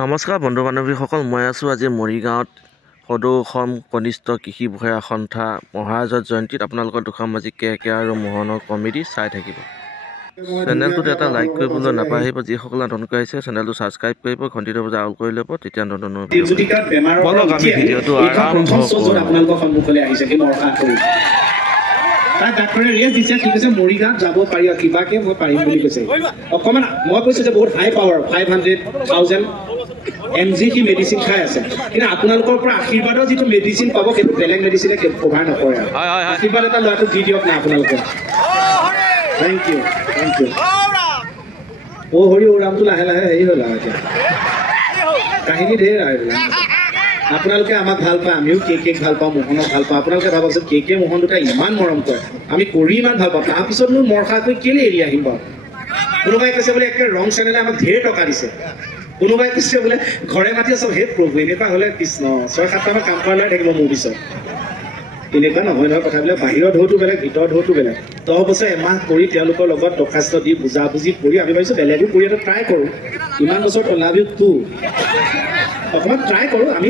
নমস্কাৰ বন্ধু বান্ধৱীসকল, মই আছোঁ আজি মৰিগাঁৱত সদৌ অসম কনিষ্ঠ কৃষি বিষয়া সন্থা মহাৰাজৰ জয়ন্তীত আপোনালোকৰ দুখামাজি কে আৰু মোহনৰ কমেডি চাই থাকিব। চেনেলটোত এটা লাইক কৰিবলৈ নাপাহৰিব। যিসকলে নতুনকৈ আহিছে চেনেলটো ছাবস্ক্ৰাইব কৰিব, ঘণ্টিটো বজাই অল কৰি ল'ব, তেতিয়া নতুন আমি ভিডিঅ'টো আৰম্ভ কৰোঁ। তাক ডাক্তৰে ৰেষ্ট দিছে, ঠিক আছে মৰিগাঁৱত যাব পাৰি কিবাকে মই পাৰিম বুলি কৈছে। অকণমান মই কৈছোঁ যে বহুত হাই পাৱাৰ 500,000 mg কি মেডিচিন খাই আছে, কিন্তু আপোনালোকৰ পৰা আশীৰ্বাদৰ যিটো মেডিচিন পাব সেইটো বেলেগ মেডিচিনে কভাৰ নকৰে। আশীৰ্বাদ এটা ল'ৰাটোক দি দিয়ক না আপোনালোকে। Thank you thank you. অ' হৰি ওৰামটো লাহে লাহে হেৰি হ'ল আৰু এতিয়া কাহিনী ধেৰ আৰু আপোনালোকে আমাক ভাল পায়, আমিও কেক ভাল পাওঁ, মোহনক ভাল পাওঁ। আপোনালোকে ভাবকচোন কেকে মোহন দুটা ইমান মৰম কৰে, আমি কৰি ইমান ভাল পাওঁ, তাৰপিছত মোৰ মৰসাকৈ কেলৈ এৰি আহিম বাৰু? কোনোবাই কৈছে বোলে একে ৰং চেনেলে আমাক ঢেৰ টকা দিছে, কোনোবাই কৈছে বোলে ঘৰে মাতি চব হে প্ৰভু এনেকুৱা হ'লে কৃষ্ণ 6-7টামান কাম কৰা লৈ থাকিব মোৰ পিছত। এনেকুৱা নহয় নহয় কথাবিলাক, বাহিৰৰ ঢৌটো বেলেগ ভিতৰৰ ঢৌটো বেলেগ। 10 বছৰ এমাহ কৰি তেওঁলোকৰ লগত দৰখাস্ত দি বুজাবুজি কৰি আমি ভাবিছোঁ বেলেগো কৰি এটা ট্ৰাই কৰোঁ। ইমান বছৰ লাভ ইউ টু অকণমান ট্ৰাই কৰোঁ। আমি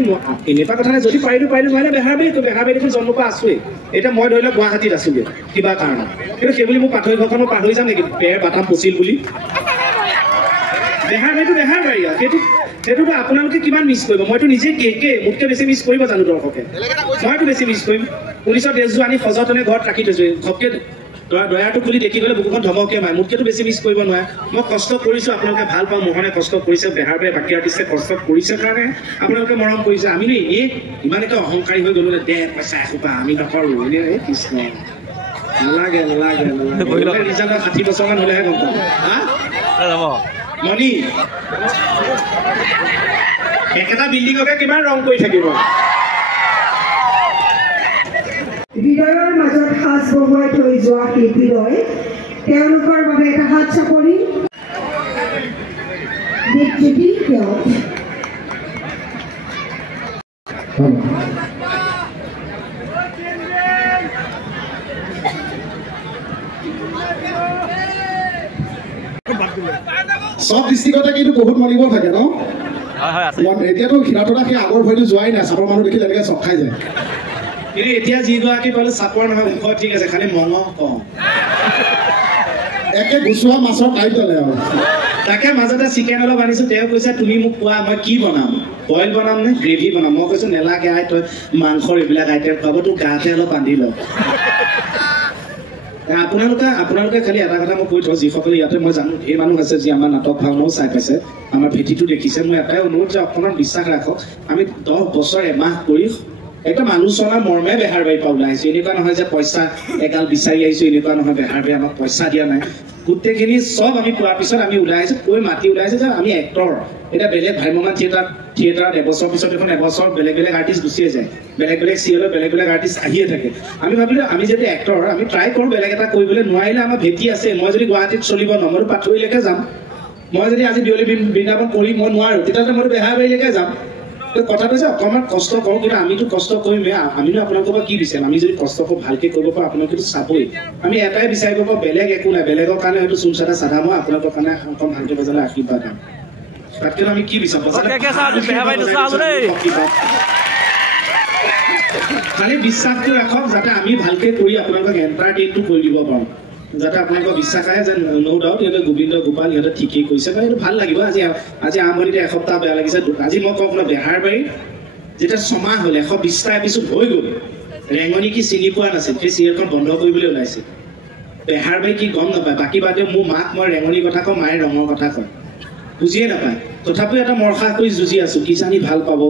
এনেকুৱা কথা নাই, যদি পাৰিলোঁ নহ'লে বেহাৰবাৰী দেখোন জন্মৰ পৰা আছোৱেই। এতিয়া মই ধৰি লওক গুৱাহাটীত আছোঁগৈ কিবা কাৰণত, কিন্তু সেইবুলি মোৰ পাঠৰি ঘৰখন মই পাহৰি যাম নেকি? বেৰ বাটাম পচিল বুলি বেহাৰবাৰীটো বেহাৰবাৰী আৰু সেইটোতো আপোনালোকে কিমান মিছ কৰিব? মইতো নিজে কেকে মোতকৈ বেছি মিছ কৰিব জানো দৰ্শকে? মইতো বেছি মিছ কৰিম। পুলিচৰ ড্ৰেছযোৰ আনি সযতনে ঘৰত ৰাখি থৈছোঁ, ঘপকৈ দয়াটো খুলি দেখি গ'লে বুকুখন ধমকে মাৰে। মোতকেতো বেছি মিছ কৰিব নোৱাৰে। মই কষ্ট কৰিছোঁ, আপোনালোকে ভাল পাওঁ। মোহনে কষ্ট কৰিছে, বেহাৰবাৰী বাকী আৰ্টিষ্টে কষ্ট কৰিছে কাৰণে আপোনালোকে মৰম কৰিছে। আমিনো এনেই ইমানকে অহংকাৰী হৈ গ'লো দে পইচা এসোপা আমি নকৰোঁ এনেই। কৃষ্ণ নালাগে ৰিজাল্ট 60 বছৰমান হ'লেহে গম পাম। মণি একেটা বিল্ডিঙকে কিমান ৰং কৰি থাকিব? হৃদয়ৰ মাজত সাজ বহুৱাই থৈ যোৱা শিল্পীলৈ তেওঁলোকৰ বাবে এটা হাত চাপৰি। চব ডিষ্ট্ৰিক্টতে কিন্তু বহুত মাৰিব থাকে ন? এতিয়াতো হিৰাটোৰা সেই আগৰ ভয়টো যোৱাই নাই, চাপৰ মানুহ দেখিলে এনেকৈ চক খাই যায়। কিন্তু এতিয়া যিগৰাকী পালে চাপৰ নহয়, মুখ ঠিক আছে, খালি মঙহ কম একে গুচোৱা মাছৰ টাইপ ল'লে আৰু। তাকে মাজতে চিকেন অলপ আনিছোঁ, তেওঁ কৈছে তুমি মোক কোৱা মই কি বনাম, বইল বনাম নে গ্ৰেভি বনাম? মই কৈছোঁ নেলাগে আই, তই মাংসৰ এইবিলাক আইটেম পাব, তোৰ গাতে অলপ বান্ধি ল। আপোনালোকে খালি এটা কথা মই কৈ থওঁ, যিসকলে ইয়াতে মই জানো ধেৰ মানুহ আছে যি আমাৰ নাটক ভাওনাও চাই পাইছে, আমাৰ ভেটিটো দেখিছে, মই এটাই অনুৰোধ যে অকণমান বিশ্বাস ৰাখক। আমি 10 বছৰ এমাহ কৰি একদম আলোচনা মৰ্মে বেহাৰবাৰীৰ পৰা ওলাই আহিছোঁ। এনেকুৱা নহয় যে পইচা এগাল বিচাৰি আহিছোঁ, এনেকুৱা নহয় বেহাৰবাৰী আমাক পইচা দিয়া নাই। গোটেইখিনি চব আমি পোৱাৰ পিছত আমি ওলাই আহিছোঁ, কৈ মাতি ওলাই আহিছোঁ যে আমি এক্টৰ। এতিয়া বেলেগ ভ্ৰাম্যমান থিয়েটাৰত এবছৰ পিছত দেখোন এবছৰ বেলেগ আৰ্টিষ্ট গুচিয়ে যায়, বেলেগ চিৰিয়েলত বেলেগ আৰ্টিষ্ট আহিয়ে থাকে। আমি ভাবিলোঁ আমি যদি এক্টৰ, আমি ট্ৰাই কৰোঁ বেলেগ এটা কৰিবলৈ। নোৱাৰিলে আমাৰ ভেটি আছে। মই যদি গুৱাহাটীত চলিব ন, মইতো পাথৰিলৈকে যাম। মই যদি আজি বিয়লি বৃন্দাবন কৰি মই নোৱাৰোঁ, তেতিয়াহ'লে মইতো বেহাৰবাৰীলৈকে যাম। কথাটো হৈছে অকণমান কষ্ট কৰোঁ, কিন্তু আমিতো কষ্ট কৰিমেই। আমিনো আপোনালোকৰ পৰা কি বিচাৰিম? আমি যদি কষ্ট কৰোঁ ভালকৈ কৰিব পাৰোঁ, আপোনালোকেতো চাবই। আমি এটাই বিচাৰিব পাৰোঁ, বেলেগ একো নাই। বেলেগৰ কাৰণে হয়তো চুল চাটা চাধা, মই আপোনালোকৰ কাৰণে অকণ ভালকৈ বজালে আশীৰ্বাদ দিম। তাতকৈ আমি কি বিচাৰোঁ? খালি বিশ্বাসটো ৰাখক, যাতে আমি ভালকৈ কৰি আপোনালোকক এণ্টাৰটেইনটো কৰি দিব পাৰোঁ, যাতে আপোনালোকৰ বিশ্বাস আহে যে ন' ডাউট সিহঁতে গোবিন্দ গোপাল সিহঁতে ঠিকেই কৰিছে বা সেইটো ভাল লাগিব। আজি আৰম্ভণিতে এসপ্তাহ বেয়া লাগিছে। আজি মই কওঁ আপোনাৰ বেহাৰবাৰী যেতিয়া 6 মাহ হ'ল 120টা এপিছ'ড হৈ গ'ল, ৰেঙনি কি চিনি পোৱা নাছিল, সেই চিৰিয়েলখন বন্ধ কৰিবলৈ ওলাইছিল। বেহাৰবাৰী কি গম নাপায়, বাকী বাদে মোৰ মাক মই ৰেঙনিৰ কথা কওঁ, মায়ে ৰঙৰ কথা কয়, বুজিয়ে নাপায়। তথাপিও এটা মৰসা কৰি যুঁজি আছোঁ, কিজানি ভাল পাব,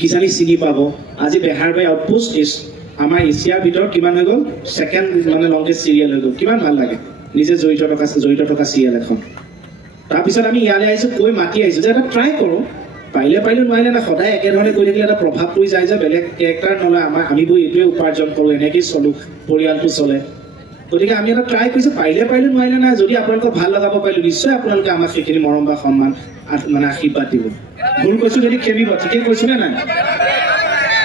কিজানি চিনি পাব। আজি বেহাৰবাৰী আউটপোষ্ট আমাৰ এছিয়াৰ ভিতৰত কিমান হৈ গ'ল, ছেকেণ্ড মানে লংগেষ্ট চিৰিয়েল হৈ গ'ল। কিমান ভাল লাগে, নিজে জড়িত থকা চিৰিয়েল এখন। তাৰপিছত আমি ইয়ালৈ আহিছোঁ, কৈ মাতি আহিছোঁ যে এটা ট্ৰাই কৰোঁ, পাৰিলোঁ নোৱাৰিলে না। সদায় একেধৰণে কৰি থাকিলে এটা প্ৰভাৱ পৰি যায় যে বেলেগ কেৰেক্টাৰ নলয়, আমিবোৰ এইটোৱে উপাৰ্জন কৰোঁ, এনেকৈয়ে চলোঁ, পৰিয়ালটো চলে। গতিকে আমি এটা ট্ৰাই কৰিছোঁ, পাৰিলোঁ নোৱাৰিলে নাই। যদি আপোনালোকক ভাল লগাব পাৰিলোঁ, নিশ্চয় আপোনালোকে আমাক সেইখিনি মৰম বা সন্মান মানে আশীৰ্বাদ দিব। ভুল কৈছোঁ যদি খেলিব, ঠিকেই কৈছোঁ নে নাই?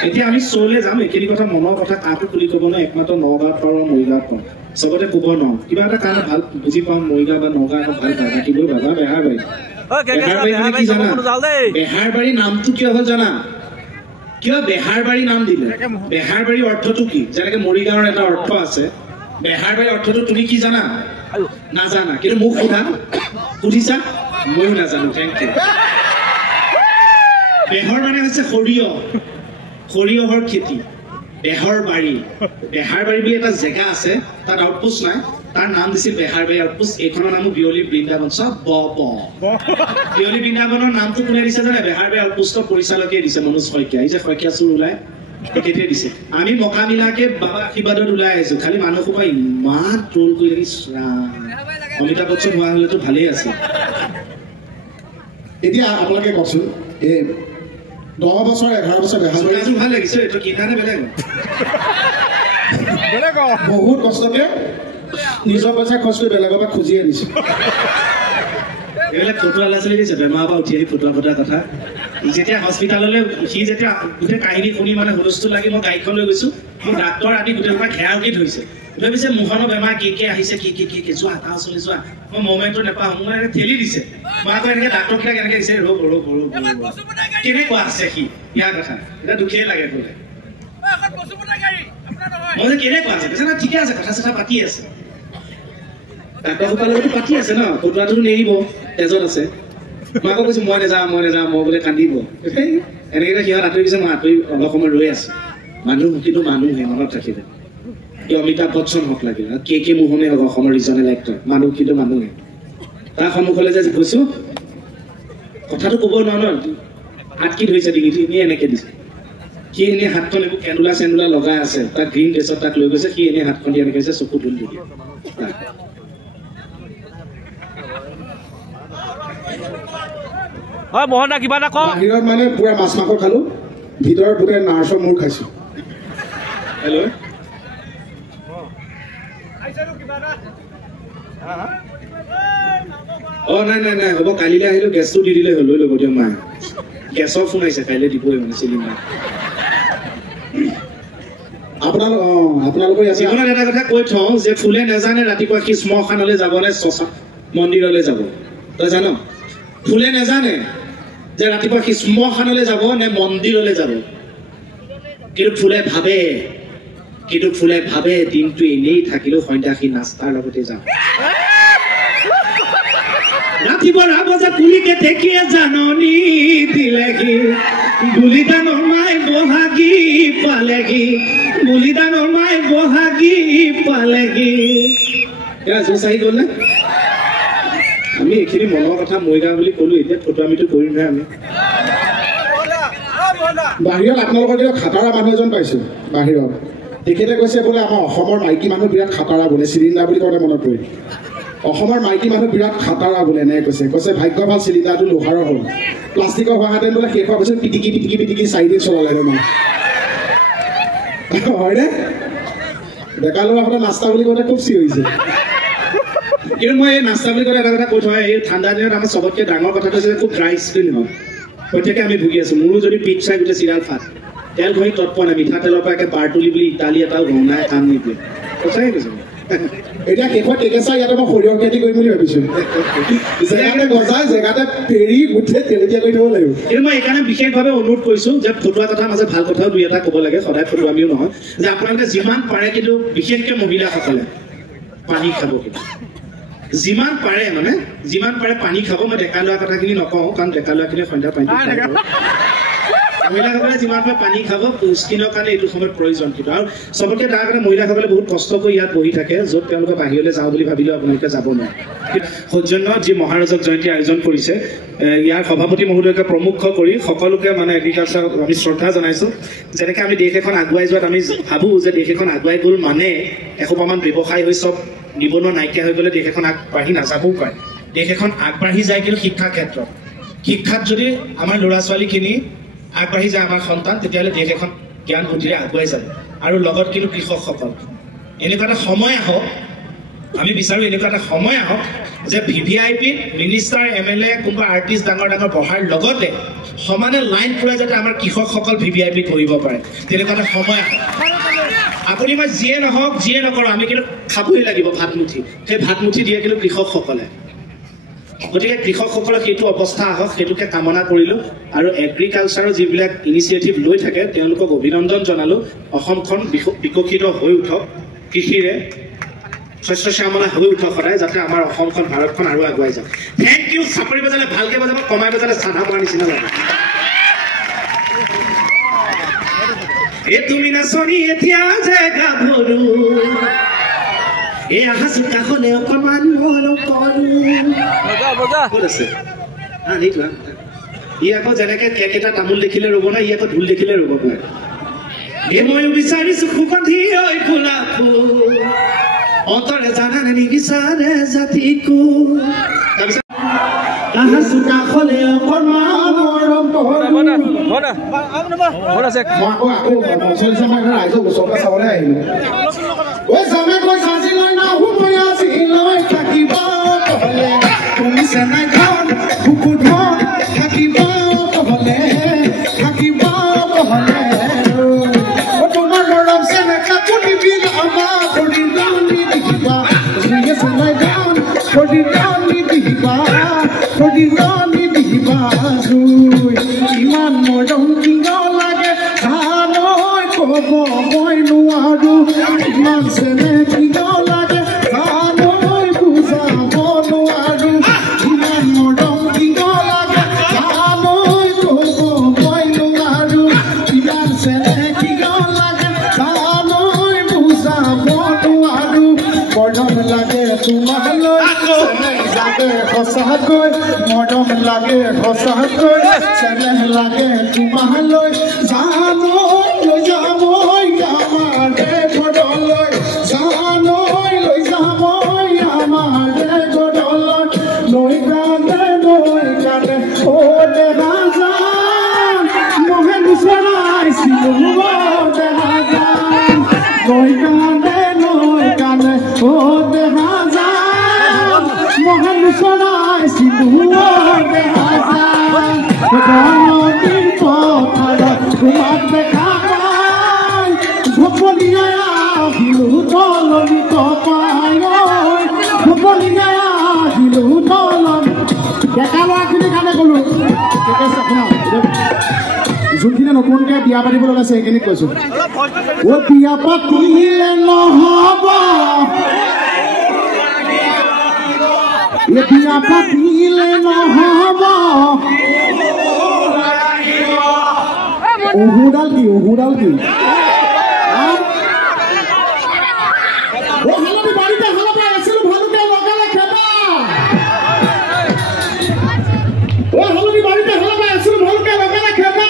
এতিয়া আমি শ্ব'লৈ যাম, এইখিনি কথা মনৰ কথা কাকো খুলি ক'ব নোৱাৰে, একমাত্ৰ নগাঁৱত পাৰোঁ, মৰিগাঁৱত পাৰোঁ। চবতে ক'ব নোৱাৰো কিবা এটা কাৰণে ভাল বুজি পাওঁ মৰিগাঁও বা নগাঁও এটা ভাল পায় বাকীবোৰ বাবা বেহাৰবাৰী বেহাৰবাৰী কি জানা বেহাৰবাৰী নামটো কিয় হ'ল জানা কিয় বেহাৰবাৰী নাম দিলে বেহাৰবাৰী অৰ্থটো কি যেনেকে মৰিগাঁৱৰ এটা অৰ্থ আছে বেহাৰবাৰী অৰ্থটো তুমি কি জানা নাজানা কিন্তু মোক সুধিছা ময়ো নাজানো থেংক ইউ বেহৰ মানে হৈছে সৰিয়হৰ খেতি বেহৰবাৰী বেহাৰবাৰী বুলি এটা জেগা আছে তাত আউটপোষ্ট নাই তাৰ নাম দিছিল বেহাৰবাৰী আউটপোষ্ট এইখনৰ নামো বিয়লি বৃন্দাবন চব বিয়লি বৃন্দাবনৰ নামটো কোনে দিছে জানে বেহাৰবাৰী আউটপোষ্টৰ পৰিচালকে দিছে মনোজ শইকীয়া এই যে শইকীয়া চোৰ ওলাই তেতিয়াই দিছে আমি মকামিলাকে বাবা আশীৰ্বাদত ওলাই আহিছো খালি মানুহসোপা ইমান ট্ৰল কৰি লাগিছে অমিতাভ বচ্চন হোৱা হলেতো ভালেই আছিল এতিয়া আপোনালোকে কওকচোন এই 10 বছৰ 11 বছৰ বেহাৰবাৰী ভাল লাগিছে এইটো কি কাৰণে বেলেগ বহুত কষ্টকে নিজৰ পইচা খৰচ কৰি বেলেগৰ পৰা খুজি আনিছে এইবিলাক ফটোৱা ল'ৰা ছোৱালী দিছে বেমাৰৰ পৰা উঠি আহি ফটোৱা কথা যেতিয়া হস্পিটেললৈ সি যেতিয়া গোটেই কাহিনী শুনি মানে হুলস্থুল লাগি মই গাড়ীখন লৈ গৈছো মোৰ ডাক্তৰ আদি গোটেই পৰা ঘেৰাউকি ধৰিছে ভাবিছে মোহনৰ বেমাৰ কি আহিছে কি যোৱা তাৰ ওচৰলৈ যোৱা মই মমেণ্টটো নাপাওঁ মোক এনেকৈ ঠেলি দিছে মই আকৌ এনেকৈ ডাক্তৰবিলাক এনেকৈ দিছে ৰ'ব কেনেকুৱা আছে সি ইয়াৰ কথা এতিয়া দুখেই লাগে বোলে মই যে কেনেকুৱা আছে কৈছে না ঠিকে আছে কথা চথা পাতি আছে ডাক্তৰসোপাৰ লগতো পাতি আছে ন ফটোৱাটোতো নেৰিব তেজত আছে মই আকৌ কৈছো মই নাযাওঁ মই বোলে কান্দিব এনেকৈ সিহঁত আঁতৰি গৈছে মই আঁতৰি অলপ সময় ৰৈ আছো মানুহ কিন্তু মানুহে মনত ৰাখিলে অমিতাভ বচ্চন হওক লাগিল কে মোহনে হওক অসমৰ ৰিজনেল এক্টৰ মানুহ কিন্তু মানুহে তাৰ সন্মুখলৈ যে গৈছো কথাটো ক'ব নোৱাৰো ন হাত কি ধৰিছে ডিঙিটো এনেই এনেকৈ দিছে সি এনেই হাতখন এইবোৰ কেন্দুলা লগাই আছে তাক গ্ৰীণ ড্ৰেছত তাক লৈ গৈছে সি এনেই হাতখন দি এনেকৈ চকু ধুল দিয়ে বাহিৰত মানে পুৰা মাছ মাংস খালো ভিতৰত গোটেই নাৰ্ছৰ মূৰ খাইছো হেল্ল' নাই হ'ব কালিলৈ আহিলো গেছটো দি দিলে হ'ল লৈ ল'ব দিয়ক মায়ে গেছৰ ফোন আহিছে কাইলৈ দিবই মানে চিলিণ্ডাৰ আপোনালোকৰ জীৱনত এটা কথা কৈ থওঁ যে ফুলে নাজানে ৰাতিপুৱা সি শ্মশানলৈ যাব নে মন্দিৰলৈ যাব তই জান ফুলে নাজানে যে ৰাতিপুৱা সি শ্মশানলৈ যাব নে মন্দিৰলৈ যাব কিন্তু ফুলে ভাবে দিনটো এনেই থাকিলেও সন্ধ্যা সি নাস্তাৰ লগতে যাম ৰাতিপুৱা বজাত পুলিকে ঠেকিয়ে জাননী দিলেগি বুলি ডাঙৰ মাই বহাগী পালেগি জোচ আহি গ'ল নে আমি এইখিনি মনৰ কথা মৰিগাঁও বুলি ক'লো এতিয়া ফটোৱামিটো কৰিম নহয় আমি বাহিৰত আপোনালোকৰ খাটাৰা মানুহ এজন পাইছো বাহিৰত তেখেতে কৈছে বোলে আমাৰ অসমৰ মাইকী মানুহ বিৰাট খাটাৰা বোলে চিলিণ্ডাৰ বুলি কওঁতে মনত পৰিল অসমৰ মাইকী মানুহ বিৰাট খাটাৰা বোলে এনেকৈ কৈছে ভাগ্য ভাল চিলিণ্ডাৰটো লোহাৰৰ হ'ল প্লাষ্টিকৰ হোৱাহেঁতেন বোলে শেষ হোৱাৰ পিছত পিটিকি 4 দিন চলালে মানে হয়নে ডেকা ল'ৰা আপোনাৰ নাস্তা বুলি কওঁতে খুব চিঞৰিছে কিন্তু মই এই নাস্তা বুলি ক'লে এটা কথা কৈ থওঁ এই ঠাণ্ডা দিনত আমাৰ চবতকৈ ডাঙৰ কথাটো হৈছে খুব ড্ৰাই স্কিন হয় প্ৰত্যেকে আমি ভুগি আছো মোৰো যদি পিঠ চাই গোটেই চিৰাল ফাট তেল ঘঁহি তৎপোৱা নাই মিঠাতেলৰ পৰা একে বাৰতুলি বুলি ইটালী এটাও ঘনাই কাম নিদিয়ে সঁচাই কৈছো এতিয়া শেষত টেকেচা ইয়াতে মই সৰিয়হ খেতি কৰিম বুলি ভাবিছো জেগাতে গজাই জেগাতে পেৰি গোটেই তেলেতীয়া কৰি থ'ব লাগিব কিন্তু মই এইকাৰণে বিশেষভাৱে অনুৰোধ কৰিছো যে ফটোৱা কথাৰ মাজত ভাল কথাও দুই এটা ক'ব লাগে সদায় ফটোৱামিও নহয় যে আপোনালোকে যিমান পাৰে কিন্তু বিশেষকৈ মহিলাসকলে পানী খাব কিন্তু যিমান পাৰে পানী খাব মই ডেকা লোৱা কথাখিনি নকওঁ কাৰণ ডেকা লোৱাখিনি সন্ধ্যা পানী মহিলাসকলে যিমান পাৰে পানী খাব স্কিনৰ কাৰণে এইটো সময়ত প্ৰয়োজন কিন্তু আৰু চবতকৈ তাৰ কাৰণে মহিলাসকলে বহুত কষ্ট কৰি ইয়াত বহি থাকে য'ত তেওঁলোকে বাহিৰলৈ যাওঁ বুলি ভাবিলেও আপোনালোকে যাব নোৱাৰে সৌজন্য যি মহাৰাজক জয়ন্তী আয়োজন কৰিছে ইয়াৰ সভাপতি মহোদয়কে প্ৰমুখ কৰি সকলোকে মানে এগ্ৰিকালচাৰ আমি শ্ৰদ্ধা জনাইছোঁ যেনেকৈ আমি দেশ এখন আগুৱাই যোৱাত আমি ভাবোঁ যে দেশ এখন আগুৱাই গ'ল মানে এসোপামান ব্যৱসায় হৈ চব নিবনুৱা নাইকিয়া হৈ গ'লে দেশ এখন আগবাঢ়ি নাযাবও পাৰে দেশ এখন আগবাঢ়ি যায় কিন্তু শিক্ষাৰ ক্ষেত্ৰত শিক্ষাত যদি আমাৰ ল'ৰা ছোৱালীখিনি আগবাঢ়ি যায় আমাৰ সন্তান তেতিয়াহ'লে দেশ এখন জ্ঞান বুদ্ধিৰে আগুৱাই যাব আৰু লগত কিন্তু কৃষকসকল এনেকুৱা এটা সময় আহক আমি বিচাৰোঁ এনেকুৱা এটা সময় আহক যে VVIPত মিনিষ্টাৰ MLA কোনোবা আৰ্টিষ্ট ডাঙৰ বহাৰ লগতে সমানে লাইন পুৰাই যাতে আমাৰ কৃষকসকল VVIPত বহিব পাৰে তেনেকুৱা এটা সময় আহক আপুনি মই যিয়ে নহওক যিয়ে নকৰোঁ আমি কিন্তু খাবই লাগিব ভাতমুঠি সেই ভাতমুঠি দিয়ে কিন্তু কৃষকসকলে গতিকে কৃষকসকলক সেইটো অৱস্থা আহক সেইটোকে কামনা কৰিলোঁ আৰু এগ্ৰিকালচাৰৰ যিবিলাক ইনিচিয়েটিভ লৈ থাকে তেওঁলোকক অভিনন্দন জনালোঁ অসমখন বিকশিত হৈ উঠক কৃষিৰে শস্য শ্যামলা হৈ উঠক সদায় যাতে আমাৰ অসমখন ভাৰতখন আৰু আগুৱাই যাওক থেংক ইউ চাপৰি বজালে ভালকৈ বজাব কমাই বজালে চাধা মৰাৰ নিচিনা লাগে এ তুমি নাচনি এতিয়া যে গাভৰু এ আহাচো কাষলে অকণমান মন ক'ত আছে ই আকৌ যেনেকে কেক এটা তামোল দেখিলে ৰ'ব না ই আকৌ ঢোল দেখিলে ৰ'ব পাৰে এ ময়ো বিচাৰিছো সুগন্ধি ঐ ফুলা ফুল অন্তৰে জানানে নিবিচাৰে জাতিকো তাৰপিছত আহাচো কাষলে অকণমান মৰম ইমান মৰম কিয় লাগে জানৈ ক'ব মই নোৱাৰো ইমান চেনে কিয় লাগে জানৈ বুজাব নোৱাৰো ইমান মৰম কিয় লাগে জানৈ ক'ব মই নোৱাৰো ইমান চেনে কিয় লাগে জানৈ বুজাব নোৱাৰো মৰম লাগে তোমালৈ সঁচাকৈ মৰম লাগে সঁচাকৈ চেনেহ লাগে তোমালৈ জানৈ লৈ যাবই আমাৰ ঘৰলৈ জানৈ লৈ যাবই আমাৰ ঘৰলৈ লৈ কান্দে অ দেহা যান মহে বিচৰাইছিলো দেহা যান লৈ কান্দে অ দেহা যান মহে বিচৰাইছিলো দেহা যান গণতিৰ পথাৰত তোমাক দেখা পাই ভপলিয়াই আহিলো তলনি কপাই ভপলিয়াই আহিলো তলনি ডেকা ল'ৰাখিনিৰ কাৰণে ক'লো যোনখিনি নতুনকৈ বিয়া পাতিবলৈ ওলাইছে সেইখিনিক কৈছোঁ অ বিয়া পাতিলে নহ'ব বিয়া পাতিলে নহ'ব উহুডাল কি বাড়িতে হালতে আসিল ভালুকে লগালে খেবা হালদি বাড়িতে হালতে আসিল ভালুকে লগালে খেবা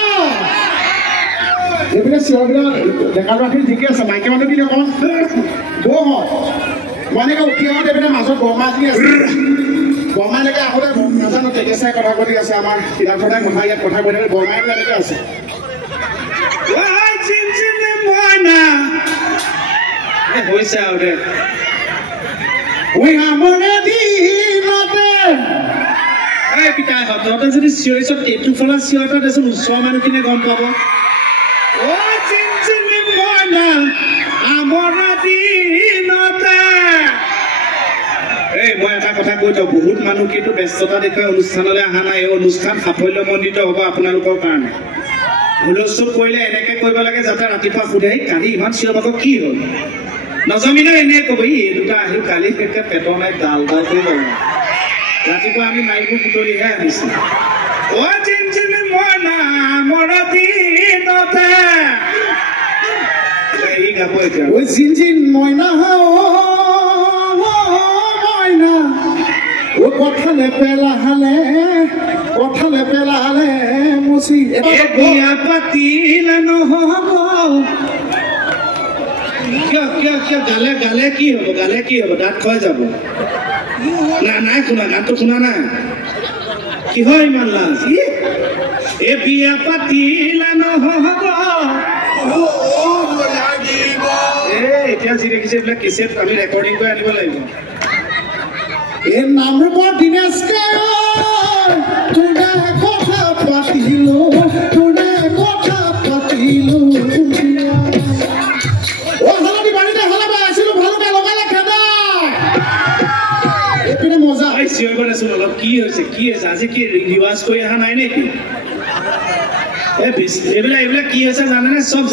এইপিনে চিঞৰবিলাক ডেকা ল'ৰাখিনি ঠিকে আছে মাইকী মানুহখিনি অকণমান বৌ হয় মই এনেকৈ উঠি আহোঁতে এইপিনে মাজত বৰমাজনী আছে বৰমালৈকে আহোঁতে নাজানো তেকেচাই কথা পাতি আছে আমাৰ কিতাপখনে কথা ইয়াত কথা কৈ থাকে বৰমাই এনেকৈ আছে হৈছে আৰু দে এই পিতাইহঁত তহঁতে যদি চিঞৰিছ টেটু ফলা চিঞৰ দেচোন ওচৰৰ মানুহখিনিয়ে গম পাব এই মই এটা কথা কৈ দিওঁ বহুত মানুহ কিন্তু ব্যস্ততা দেখুৱাই অনুষ্ঠানলৈ অহা নাই এই অনুষ্ঠান সাফল্যমণ্ডিত হ'ব আপোনালোকৰ কাৰণে হুলস্থুল কৰিলে এনেকৈ কৰিব লাগে যাতে ৰাতিপুৱা সোধে কালি ইমান চিঞৰ বাখৰ কি হ'ল নজমিলে এনেই ক'ব ই দুটা আহি কালি একে পেটৰ নাই ডাল কৰি গ'ল ৰাতিপুৱা আমি মাইকবোৰ বুটলিহে আনিছোঁ গাব এতিয়া ঐ জিন মইনা মইনা ও কথালে পেলালে মুচি বিয়া পাতিলে নহ'ব কিয় গালে কি হ'ব দাঁত খয় যাব নাই শুনা গানটো শুনা নাই কিহৰ ইমান লাজ এ বিয়া পাতিলে নহ'ব এতিয়া যি দেখিছে এইবিলাক কেছেট আমি ৰেকৰ্ডিং কৰি আনিব লাগিব এই নামৰূপৰ দিনেশকে তোৰে কথা পাতিলো পাছ কৰি অহা নাই নেকি এইবিলাক কি হৈছে জানেনে চব